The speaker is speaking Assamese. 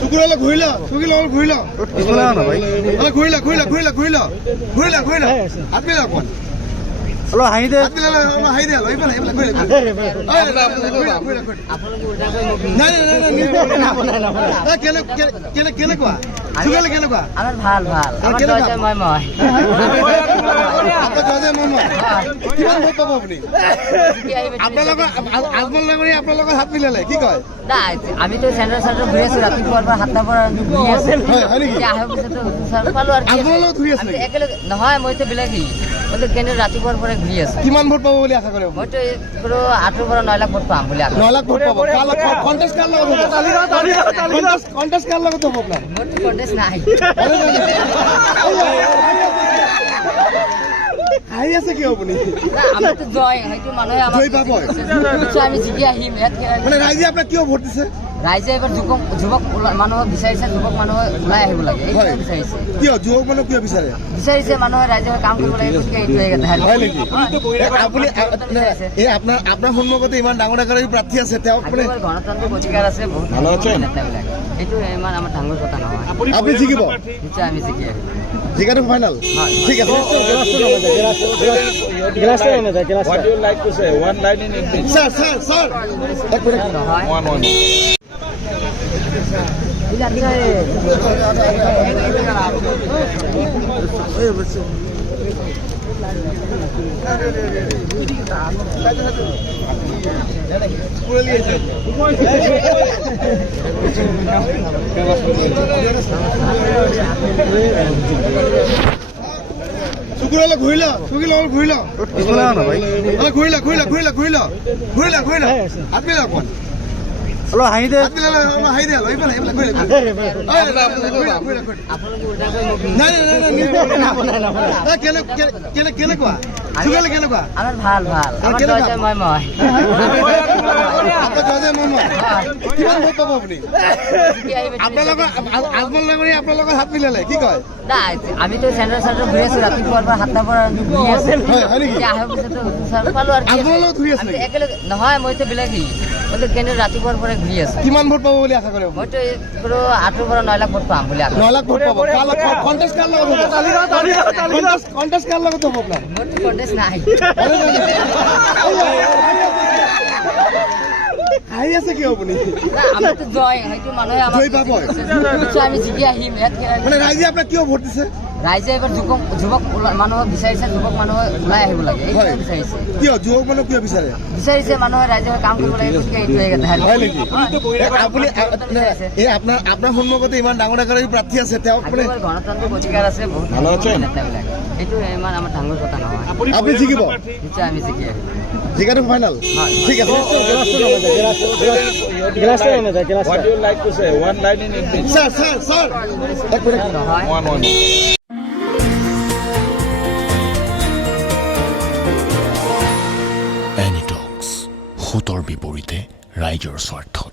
Sugurala Guila, Sugila Guila, Guila, Guila, Abila one. Hello, Haide. আমি তো সেন্টার সেন্টার ঘুরে আছি ৰাতিপুৱাৰ পৰা 7টাৰ পৰা ঘুৰি আছি নহয় মইতো বেলেগেই মইতো কেনে ৰাতিপুৱাৰ পৰা ঘুৰি আছি কিমান ভোট পাব বুলি আশা কৰে মইতো 8 পৰা 9 লাখ ভোট পাম বুলি আশা 9 লাখ ভোট পাব কন্টেস্ট কাৰ লগত কন্টেস্ট কাৰ লগত হ'ব আপোনাৰ মোৰতো কন্টেস্ট নাই আহি আছে কি আপুনি আমি তো জয় হয়তো মানুহে আমাক জয় পাব আমি জিকি আহিম মানে ৰাইজে আপোনাক কিয় ভোট দিছে ৰাইজে এবাৰ যুৱক মানুহ বিচাৰিছে যুৱক মানুহ ওলাই আহিব লাগে এইটো বিচাৰিছে কিয় যুৱক মানুহ কিয় বিচাৰিছে মানুহে ৰাইজে কাম কৰিব লাগে হয় নেকি আপুনি আপোনাৰ সন্মুখতে ইমান ডাঙৰ ডাঙৰ প্ৰাৰ্থী আছে তেওঁ মানে গণতান্ত্ৰিক অধিকাৰ আছে বহুত ভালো আছে এইটো ইমান আমাৰ ডাঙৰ কথা নহয় আপুনি জিকিব নিশ্চয় আমি জিকি আহিম জিকাটো ফাইনাল ঠিক আছে What do you like to say? One line in English. Sir. Ek minute. One. Sugurala Guila, Guila, Abila one. Hello, Haide. আমার ভাল আমার জয় মই আমি তো সেন্টার সেন্টার ঘুরে আছি ৰাতিপুৱাৰ পৰা 7টাৰ পৰা ঘুৰি আছি নহয় মইতো বেলেগেই মইতো কেনে ৰাতিপুৱাৰ পৰা ঘুৰি আছি কিমান ভোট পাব বুলি আশা কৰে মইতো 8 পৰা 9 লাখ ভোট পাম বুলি আশা 9 লাখ ভোট পাব কন্টেস্ট কাৰ লগত কন্টেস্ট কাৰ লগত হ'ব আপোনাৰ মোৰতো কন্টেস্ট নাই আহি আছে কি আপুনি আমি তো জয় হয়তো মানুহে আমাক জয় পাব আমি জিকি আহিম মানে ৰাইজে আপোনাক কিয় ভোট দিছে ৰাইজে এবাৰ যুৱক মানুহ বিচাৰিছে যুৱক মানুহ ওলাই আহিব লাগে এইটো বিচাৰিছে কিয় যুৱক মানুহ কিয় বিচাৰিছে মানুহে ৰাইজে কাম কৰিব লাগে হয় নেকি আপুনি আপোনাৰ সন্মুখতে ইমান ডাঙৰ ডাঙৰ প্ৰাৰ্থী আছে তেওঁ মানে গণতান্ত্ৰিক অধিকাৰ আছে বহুত ভালো আছে এইটো ইমান আমাৰ ডাঙৰ কথা নহয় আপুনি জিকিব নিশ্চয় আমি জিকি আহিম জিকাটো ফাইনাল ঠিক আছে What do you like to say? One line in English. Sir. Ek minute. One. Anytalks, ভোটৰ বিপৰীতে ৰাইজৰ স্বাৰ্থত।